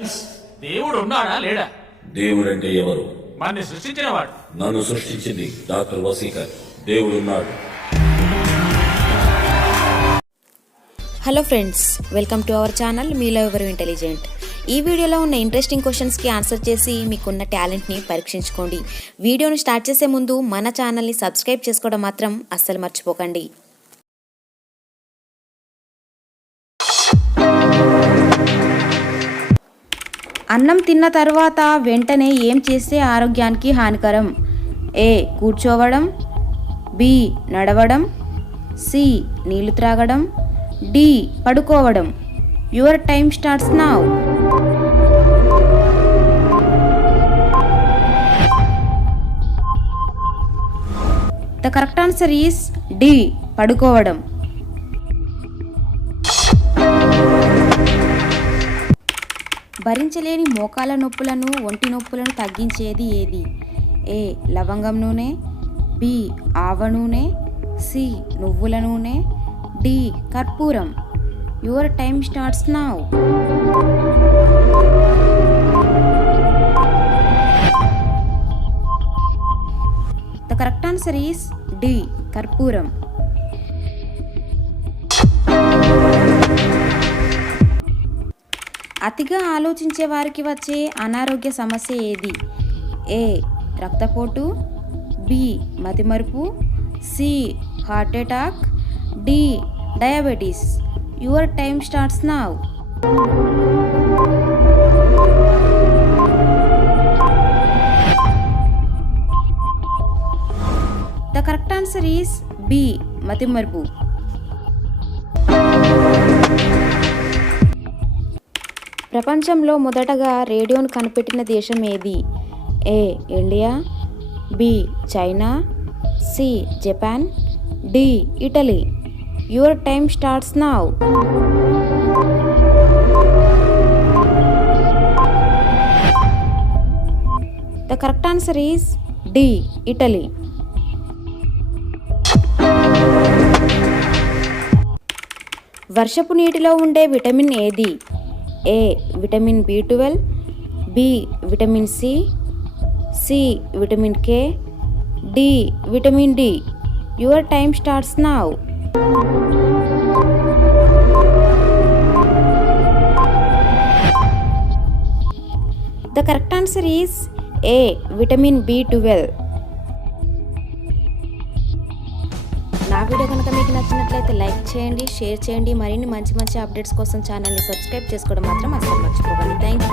దేవుడు ఉన్నాడా లేడా? దేవుడంటే ఎవరు? మనని సృష్టించినవాడు. నన్ను సృష్టించింది డాక్టర్ వసీకర్. దేవుడున్నాడు. Hello friends, welcome to our channel మీలో ఎవరు ఇంటెలిజెంట్. ఈ వీడియోలో ఉన్న ఇంట్రెస్టింగ్ క్వశ్చన్స్కి ఆన్సర్ చేసి మీకున్న టాలెంట్ని పరీక్షించుకోండి. వీడియోని స్టార్ట్ చేసే ముందు మన ఛానల్ని సబ్స్క్రైబ్ చేసుకోవడం మాత్రం అస్సలు మర్చిపోకండి. అన్నం తిన్న తర్వాత వెంటనే ఏం చేస్తే ఆరోగ్యానికి హానికరం? ఏ. కూర్చోవడం, బి. నడవడం, సి. నీళ్లు త్రాగడం, డి. పడుకోవడం. Your time starts now. The correct answer is D. పడుకోవడం. భరించలేని మోకాల నొప్పులను, ఒంటి నొప్పులను తగ్గించేది ఏది? ఏ. లవంగం నూనె, బి. ఆవ నూనె, సి. నువ్వుల నూనె, డి. కర్పూరం. Your time starts now. The correct answer is D. కర్పూరం. అతిగా ఆలోచించే వారికి వచ్చే అనారోగ్య సమస్య ఏది? ఏ. రక్తపోటు, బి. మతిమరుపు, C. Heart attack, D. Diabetes. Your time starts now. The correct answer is B. మతిమరుపు. ప్రపంచంలో మొదటగా రేడియోను కనిపెట్టిన దేశం ఏది? A. India, B. China, C. Japan, D. Italy. Your time starts now. The correct answer is D. Italy. వర్షపు నీటిలో ఉండే విటమిన్ ఏది? A. Vitamin B12, B. Vitamin C, C. Vitamin K, D. Vitamin D. Your time starts now. The correct answer is A. Vitamin B12. నా వీడియో కనుక మీకు నచ్చినట్లయితే లైక్ చేయండి, షేర్ చేయండి. మరిన్ని మంచి మంచి అప్డేట్స్ కోసం ఛానల్ని సబ్స్క్రైబ్ చేసుకోవడం మాత్రం అస్సలు మర్చిపోకండి. Thank you.